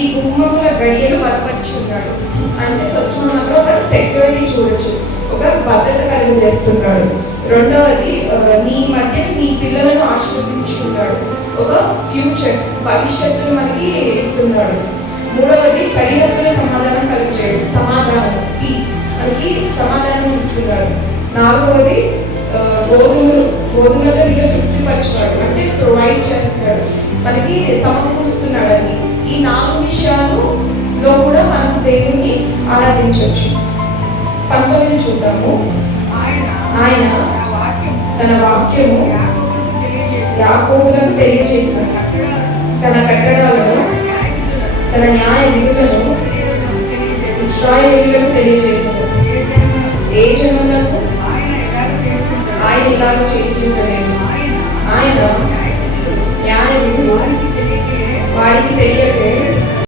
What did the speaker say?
ఈ గుమ్మముల గడియలు బలపరిచి అంటే ఫస్ట్ ఒక సెక్యూరిటీ చూడొచ్చు. ఒక భద్రత కలిగజేస్తున్నాడు రెండవది నీ మధ్య నీ పిల్లలను ఆశీర్వదించుకున్నాడు ఒక ఫ్యూచర్ భవిష్యత్తును మనకి ఇస్తున్నాడు. మూడవది సరిహద్దుల సమాధానం కలిగజేయడు సమాధానం పీస్ మనకి సమాధానం ఇస్తున్నాడు. నాలుగవది గోధుమలు గోధుమలతో నీళ్ళు తృప్తిపరిచినాడు అంటే ప్రొవైడ్ చేస్తున్నాడు. మనకి సమకూర్ ఈ నాలుగు విషయాలు లో కూడా మనం దేవుణ్ణి ఆరాధించవచ్చు. పంతొమ్మిది చూద్దాము. ఆయన తన వాక్యము యాకోబులకు తెలియజేశాడు. తన కట్టడాలను తన న్యాయ విధులను క్రియలను ఇస్రాయేలీలకు తెలియజేశాడు. ఏ జనులకు ఆయన ఎలాగ ఆయన ఇలాగ చేస్తుంటలేదు ఆయన న్యాయ విధులు వారికి తెలియ